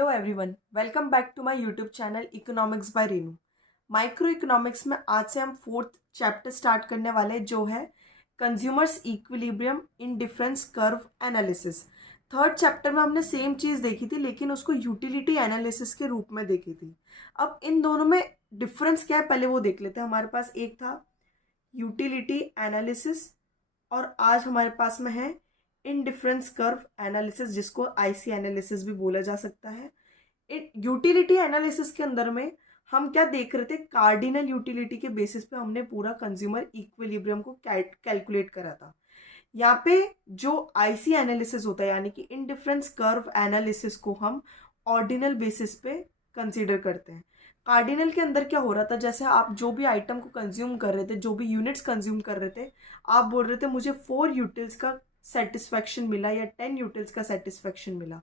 Hello everyone, welcome back to my YouTube channel economics by Renu. Microeconomics में आज से हम फोर्थ चैप्टर स्टार्ट करने वाले हैं, जो है consumers equilibrium in difference curve analysis. Third chapter में हमने सेम चीज़ देखी थी, लेकिन उसको यूटिलिटी एनालिसिस के रूप में देखी थी। अब इन दोनों में डिफरेंस क्या है पहले वो देख लेते हैं। हमारे पास एक था यूटिलिटी एनालिसिस और आज हमारे पास में है इनडिफरेंस कर्व एनालिसिस, जिसको आईसी एनालिसिस भी बोला जा सकता है। यूटिलिटी एनालिसिस के अंदर में हम क्या देख रहे थे, कार्डिनल यूटिलिटी के बेसिस पे हमने पूरा कंज्यूमर इक्विलिब्रियम को कैलकुलेट करा था। यहाँ पे जो आईसी एनालिसिस होता है, यानी कि इनडिफरेंस कर्व एनालिसिस को हम ऑर्डिनल बेसिस पे कंसीडर करते हैं। कार्डिनल के अंदर क्या हो रहा था, जैसे आप जो भी आइटम को कंज्यूम कर रहे थे, जो भी यूनिट्स कंज्यूम कर रहे थे, आप बोल रहे थे मुझे 4 यूटिल्स का सेटिस्फैक्शन मिला या 10 यूटिल्स का सेटिस्फैक्शन मिला।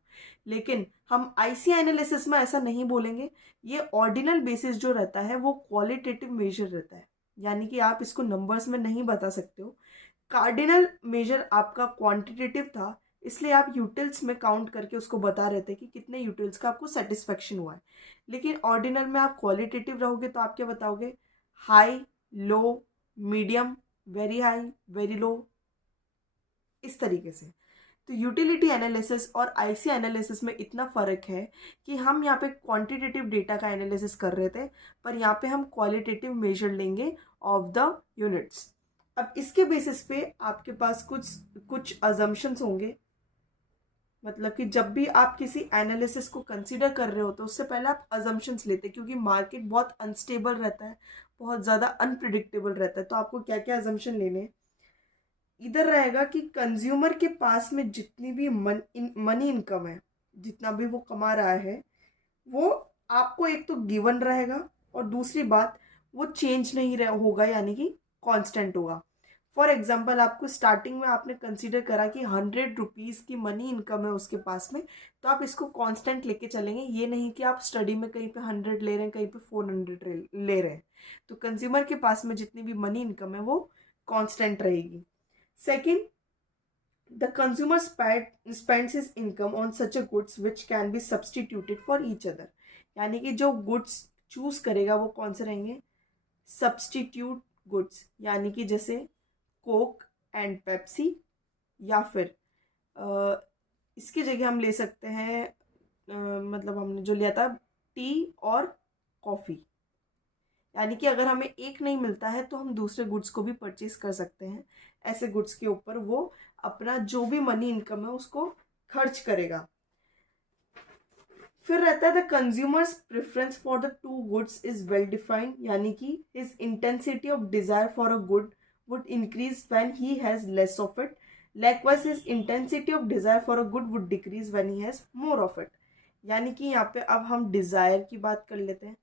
लेकिन हम आईसी एनालिसिस में ऐसा नहीं बोलेंगे। ये ऑर्डिनल बेसिस जो रहता है वो क्वालिटेटिव मेजर रहता है, यानी कि आप इसको नंबर्स में नहीं बता सकते हो। कार्डिनल मेजर आपका क्वांटिटेटिव था, इसलिए आप यूटिल्स में काउंट करके उसको बता रहे थे कि कितने यूटिल्स का आपको सेटिस्फेक्शन हुआ है। लेकिन ऑर्डिनल में आप क्वालिटेटिव रहोगे तो आप क्या बताओगे, high, low, medium, very high, very low, इस तरीके से। तो यूटिलिटी एनालिसिस और आईसी एनालिसिस में इतना फ़र्क है कि हम यहाँ पे क्वांटिटेटिव डेटा का एनालिसिस कर रहे थे, पर यहाँ पे हम क्वालिटेटिव मेजर लेंगे ऑफ द यूनिट्स। अब इसके बेसिस पे आपके पास कुछ कुछ अजम्पशंस होंगे। मतलब कि जब भी आप किसी एनालिसिस को कंसीडर कर रहे हो तो उससे पहले आप अजम्पशंस लेते हैं, क्योंकि मार्केट बहुत अनस्टेबल रहता है, बहुत ज़्यादा अनप्रिडिक्टेबल रहता है। तो आपको क्या क्या अजम्पशन लेने हैं, इधर रहेगा कि कंज्यूमर के पास में जितनी भी मनी इनकम है, जितना भी वो कमा रहा है, वो आपको एक तो गिवन रहेगा, और दूसरी बात वो चेंज नहीं होगा, यानी कि कांस्टेंट होगा। फॉर एग्जांपल, आपको स्टार्टिंग में आपने कंसीडर करा कि 100 रुपीज़ की मनी इनकम है उसके पास में, तो आप इसको कांस्टेंट लेके चलेंगे। ये नहीं कि आप स्टडी में कहीं पे 100 ले रहे हैं, कहीं पे 400 ले रहे हैं। तो कंज्यूमर के पास में जितनी भी मनी इनकम है वो कांस्टेंट रहेगी। Second, the consumer spends his income on such a goods which can be substituted for each other। यानी कि जो गुड्स चूज करेगा वो कौन से रहेंगे, सब्सटीट्यूट गुड्स, यानी कि जैसे कोक एंड पेप्सी, या फिर इसकी जगह हम ले सकते हैं, मतलब हमने जो लिया था टी और कॉफ़ी। यानी कि अगर हमें एक नहीं मिलता है तो हम दूसरे गुड्स को भी परचेज कर सकते हैं। ऐसे गुड्स के ऊपर वो अपना जो भी मनी इनकम है उसको खर्च करेगा। फिर रहता है the consumers preference for the two goods is well defined, यानी कि his intensity of desire for a good would increase when he has less of it. Likewise, his intensity of desire for a good would decrease when he has more of it। यानी कि यहाँ पे अब हम Dzire की बात कर लेते हैं।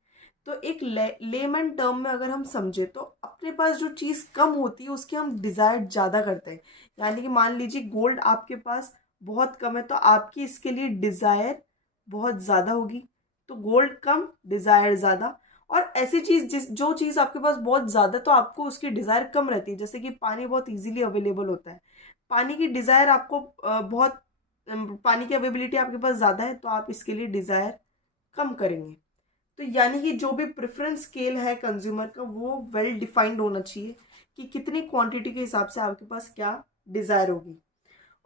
तो एक लेमन टर्म में अगर हम समझे तो अपने पास जो चीज़ कम होती है उसकी हम डिज़ायर ज़्यादा करते हैं। यानी कि मान लीजिए गोल्ड आपके पास बहुत कम है, तो आपकी इसके लिए डिज़ायर बहुत ज़्यादा होगी। तो गोल्ड कम, डिज़ायर ज़्यादा। और ऐसी चीज़ जो चीज़ आपके पास बहुत ज़्यादा, तो आपको उसकी डिज़ायर कम रहती है। जैसे कि पानी बहुत ईजिली अवेलेबल होता है, पानी की डिज़ायर आपको पानी की अवेलेबिलिटी आपके पास ज़्यादा है, तो आप इसके लिए डिज़ायर कम करेंगे। तो यानी कि जो भी प्रेफरेंस स्केल है कंज्यूमर का, वो वेल डिफाइंड होना चाहिए कि कितनी क्वांटिटी के हिसाब से आपके पास क्या डिज़ायर होगी।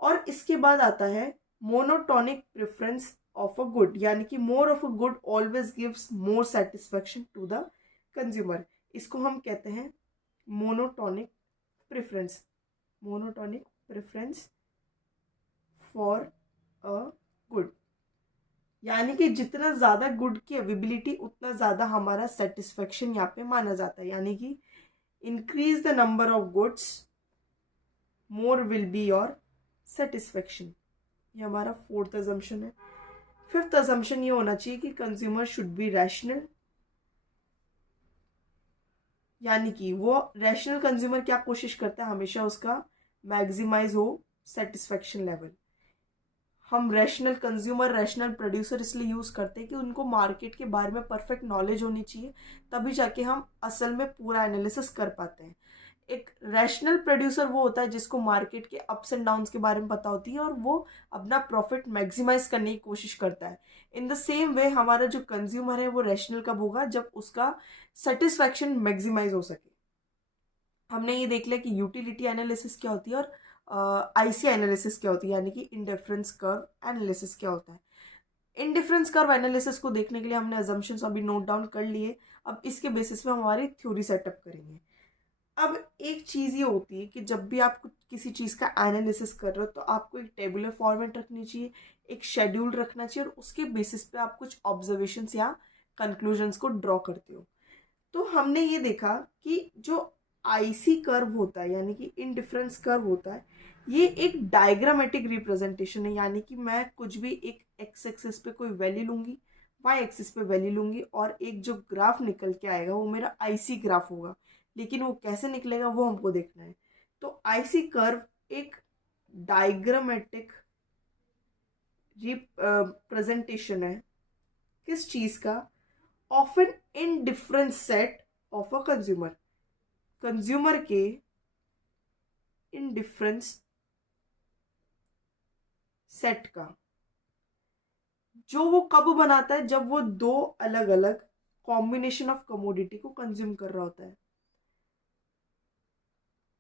और इसके बाद आता है monotonic preference of a good, यानी कि more of a good always gives more satisfaction to the consumer. इसको हम कहते हैं monotonic preference, monotonic preference for a good. यानी कि जितना ज़्यादा गुड की अवेबिलिटी उतना ज़्यादा हमारा सेटिस्फेक्शन यहाँ पे माना जाता है। यानी कि increase the number of goods, more will be your satisfaction. ये हमारा फोर्थ अजम्पशन है। फिफ्थ अजम्पशन ये होना चाहिए कि कंज्यूमर शुड बी रैशनल। यानी कि वो रैशनल कंज्यूमर क्या कोशिश करता है, हमेशा उसका मैक्सिमाइज हो सेटिस्फेक्शन लेवल। हम रैशनल कंज्यूमर, रैशनल प्रोड्यूसर इसलिए यूज़ करते हैं कि उनको मार्केट के बारे में परफेक्ट नॉलेज होनी चाहिए, तभी जाके हम असल में पूरा एनालिसिस कर पाते हैं। एक रैशनल प्रोड्यूसर वो होता है जिसको मार्केट के अप्स एंड डाउन्स के बारे में पता होती है और वो अपना प्रॉफिट मैक्सिमाइज करने की कोशिश करता है। इन द सेम वे हमारा जो कंज्यूमर है वो रैशनल कब होगा, जब उसका सेटिस्फैक्शन मैक्सिमाइज हो सके। हमने ये देख लिया कि यूटिलिटी एनालिसिस क्या होती है और आईसी एनालिसिस क्या होती है, यानी कि इंडिफरेंस कर्व एनालिसिस क्या होता है। इंडिफरेंस कर्व एनालिसिस को देखने के लिए हमने अजम्पशंस अभी नोट डाउन कर लिए। अब इसके बेसिस पे हम हमारी थ्योरी सेटअप करेंगे। अब एक चीज़ ये होती है कि जब भी आप किसी चीज़ का एनालिसिस कर रहे हो तो आपको एक टेबुलर फॉर्मेट रखनी चाहिए, एक शेड्यूल रखना चाहिए, और उसके बेसिस पे आप कुछ ऑब्जर्वेशंस या कंक्लूजन्स को ड्रॉ करते हो। तो हमने ये देखा कि जो आईसी कर्व होता है, यानी कि इंडिफरेंस कर्व होता है, ये एक डायग्रामेटिक रिप्रेजेंटेशन है। यानी कि मैं कुछ भी एक एक्स एक्सिस पे कोई वैल्यू लूंगी, वाई एक्सिस पे वैल्यू लूंगी, और एक जो ग्राफ निकल के आएगा वो मेरा आईसी ग्राफ होगा। लेकिन वो कैसे निकलेगा वो हमको देखना है। तो आईसी कर्व एक डायग्रामेटिक रिप्रेजेंटेशन है किस चीज का, of an indifferent set of a consumer, consumer के इनडिफरेंस सेट का, जो वो कब बनाता है, जब वो दो अलग अलग कॉम्बिनेशन ऑफ कमोडिटी को कंज्यूम कर रहा होता है।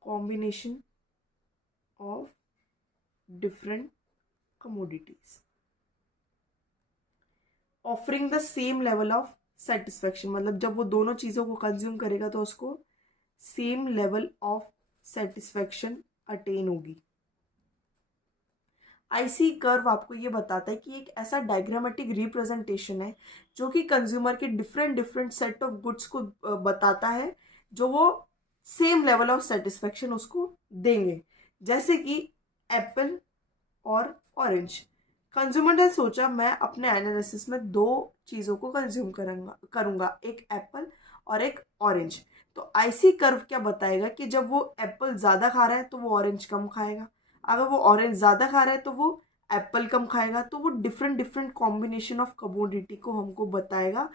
Combination of different commodities offering the same level of satisfaction, मतलब जब वो दोनों चीज़ों को कंज्यूम करेगा तो उसको same level of satisfaction attain होगी। आईसी कर्व आपको ये बताता है कि एक ऐसा डायग्रामेटिक रिप्रेजेंटेशन है जो कि कंज्यूमर के different different set of goods को बताता है, जो वो सेम लेवल ऑफ सेटिस्फेक्शन उसको देंगे। जैसे कि एप्पल और ऑरेंज। कंज्यूमर ने सोचा मैं अपने एनालिसिस में दो चीज़ों को कंज्यूम करूंगा, एक एप्पल और एक ऑरेंज। तो आईसी कर्व क्या बताएगा कि जब वो एप्पल ज़्यादा खा रहा है तो वो ऑरेंज कम खाएगा, अगर वो ऑरेंज ज़्यादा खा रहा है तो वो एप्पल कम खाएगा। तो वो different different combination of commodity को हमको बताएगा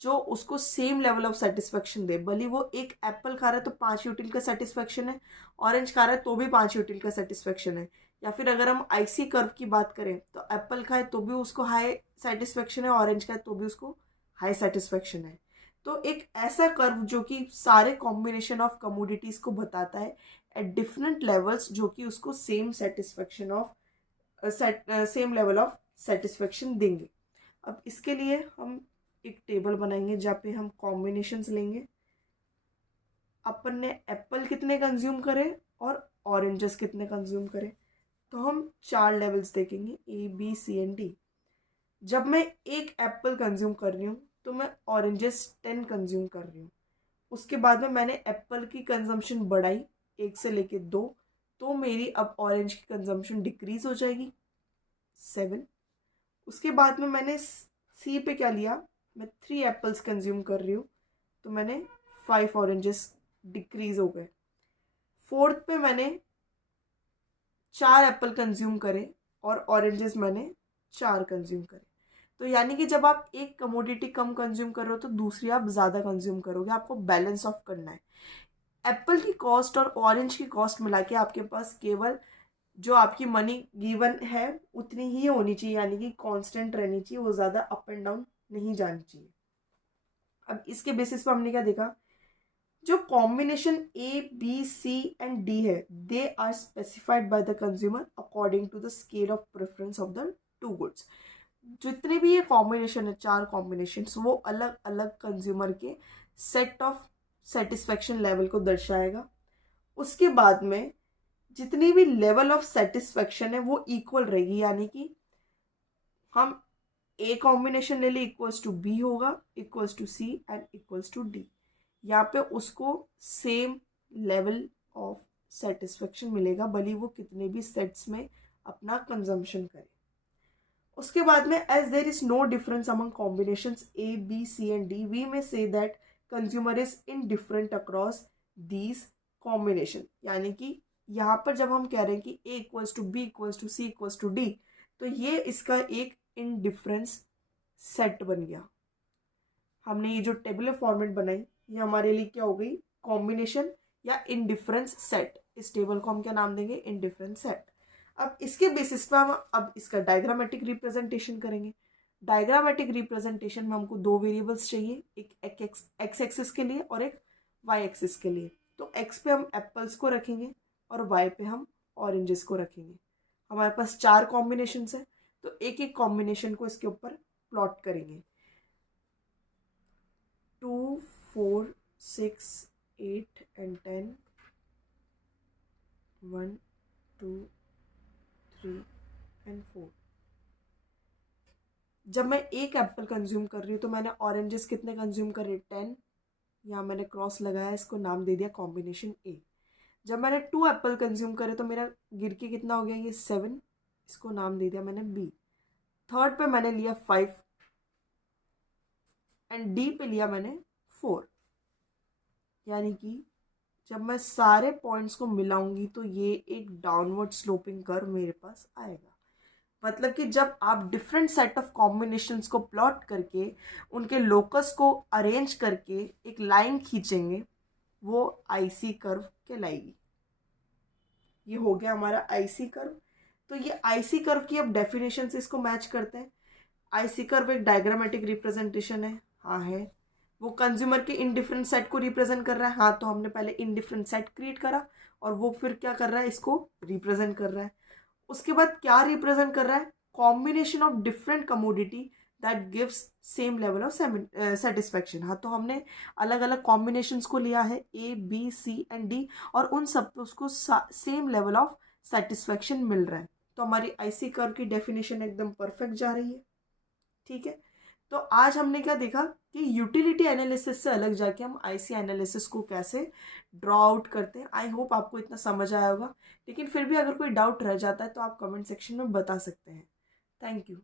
जो उसको सेम लेवल ऑफ सेटिस्फेक्शन दे। भले वो एक एप्पल खा रहा है तो 5 यूटिल का सेटिस्फेक्शन है, ऑरेंज खा रहा है तो भी 5 यूटिल का सेटिस्फेक्शन है। या फिर अगर हम आईसी कर्व की बात करें तो एप्पल खाए तो भी उसको हाई सेटिस्फेक्शन है, ऑरेंज खाए तो भी उसको हाई सेटिस्फेक्शन है। तो एक ऐसा कर्व जो कि सारे कॉम्बिनेशन ऑफ कमोडिटीज को बताता है एट डिफरेंट लेवल्स, जो कि उसको same satisfaction of same level of satisfaction देंगे। अब इसके लिए हम एक टेबल बनाएंगे जहाँ पे हम कॉम्बिनेशंस लेंगे। अपन ने एप्पल कितने कंज्यूम करे और ऑरेंजेस कितने कंज्यूम करे, तो हम 4 लेवल्स देखेंगे, A B C and D. जब मैं एक एप्पल कंज्यूम कर रही हूँ तो मैं ऑरेंजेस 10 कंज्यूम कर रही हूँ। उसके बाद में मैंने एप्पल की कंजम्पशन बढ़ाई 1 से लेके 2, तो मेरी अब ऑरेंज की कंजम्पशन डिक्रीज हो जाएगी 7। उसके बाद में मैंने सी पे क्या लिया, मैं 3 एप्पल्स कंज्यूम कर रही हूँ तो मैंने 5 ऑरेंजेस डिक्रीज हो गए। 4th पे मैंने 4 एप्पल कंज्यूम करे और ऑरेंजेस मैंने 4 कंज्यूम करे। तो यानी कि जब आप एक कमोडिटी कम कंज्यूम कर रहे हो तो दूसरी आप ज़्यादा कंज्यूम करोगे, आपको बैलेंस ऑफ करना है। एप्पल की कॉस्ट और ऑरेंज की कॉस्ट मिला के आपके पास केवल जो आपकी मनी गिवन है उतनी ही होनी चाहिए, यानी कि कांस्टेंट रहनी चाहिए, वो ज़्यादा अप एंड डाउन नहीं जानी चाहिए। अब इसके बेसिस पर हमने क्या देखा, जो combination A B C and D है they are specified by the consumer according to the scale of preference of the two goods. जितने भी ये कॉम्बिनेशन है, 4 कॉम्बिनेशन, वो अलग अलग कंज्यूमर के सेट ऑफ सेटिस्फेक्शन लेवल को दर्शाएगा। उसके बाद में जितनी भी लेवल ऑफ सेटिस्फेक्शन है वो इक्वल रहेगी, यानी कि हम ए कॉम्बिनेशन ले ले इक्वल्स टू बी होगा, equals to C and equals to D. यहाँ पे उसको सेम लेवल ऑफ सेटिस्फेक्शन मिलेगा भले वो कितने भी सेट्स में अपना कंजम्पशन करे। उसके बाद में as there is no difference among combinations A B C and D, we may say that consumer is indifferent across these combination. यानी कि यहाँ पर जब हम कह रहे हैं कि A equals to B equals to C equals to D, तो ये इसका एक इनडिफरेंस सेट बन गया। हमने ये जो टेबुलर फॉर्मेट बनाई ये हमारे लिए क्या हो गई, कॉम्बिनेशन या इनडिफरेंस सेट। इस टेबल को हम क्या नाम देंगे, इनडिफरेंस सेट। अब इसके बेसिस पे हम अब इसका डायग्रामेटिक रिप्रेजेंटेशन करेंगे। डायग्रामेटिक रिप्रेजेंटेशन में हमको दो वेरिएबल्स चाहिए, एक एक्स एक्सिस के लिए और एक वाई एक्सिस के लिए। तो एक्स पे हम एप्पल्स को रखेंगे और वाई पे हम ऑरेंजेस को रखेंगे। हमारे पास 4 कॉम्बिनेशंस है, तो एक एक कॉम्बिनेशन को इसके ऊपर प्लॉट करेंगे। 2, 4, 6, 8 and 10, 1, 2, 3 and 4। जब मैं एक एप्पल कंज्यूम कर रही हूँ तो मैंने ऑरेंजेस कितने कंज्यूम करे, 10। यहाँ मैंने क्रॉस लगाया, इसको नाम दे दिया कॉम्बिनेशन ए। जब मैंने 2 एप्पल कंज्यूम करे तो मेरा गिर के कितना हो गया, ये 7, इसको नाम दे दिया मैंने बी। थर्ड पे मैंने लिया 5 एंड डी पे लिया मैंने 4। यानी कि जब मैं सारे पॉइंट्स को मिलाऊंगी तो ये एक डाउनवर्ड स्लोपिंग कर्व मेरे पास आएगा। मतलब कि जब आप डिफरेंट सेट ऑफ कॉम्बिनेशंस को प्लॉट करके उनके लोकस को अरेंज करके एक लाइन खींचेंगे, वो आईसी कर्व कहलाएगी। ये हो गया हमारा आईसी कर्व। तो ये आईसी कर्व की अब डेफिनेशन से इसको मैच करते हैं। आईसी कर्व एक डायग्रामेटिक रिप्रेजेंटेशन है, हाँ है। वो कंज्यूमर के इनडिफरेंट सेट को रिप्रेजेंट कर रहा है, हाँ। तो हमने पहले इनडिफरेंट सेट क्रिएट करा और वो फिर क्या कर रहा है, इसको रिप्रेजेंट कर रहा है। उसके बाद क्या रिप्रेजेंट कर रहा है, combination of different commodity that gives same level of satisfaction. हाँ, तो हमने अलग अलग कॉम्बिनेशंस को लिया है, A B C and D, और उन सब पे उसको सेम लेवल ऑफ सेटिस्फैक्शन मिल रहा है। तो हमारी आईसी कर्व की डेफिनेशन एकदम परफेक्ट जा रही है। ठीक है, तो आज हमने क्या देखा कि यूटिलिटी एनालिसिस से अलग जाके हम आईसी एनालिसिस को कैसे ड्रॉ आउट करते हैं। आई होप आपको इतना समझ आया होगा, लेकिन फिर भी अगर कोई डाउट रह जाता है तो आप कमेंट सेक्शन में बता सकते हैं। Thank you.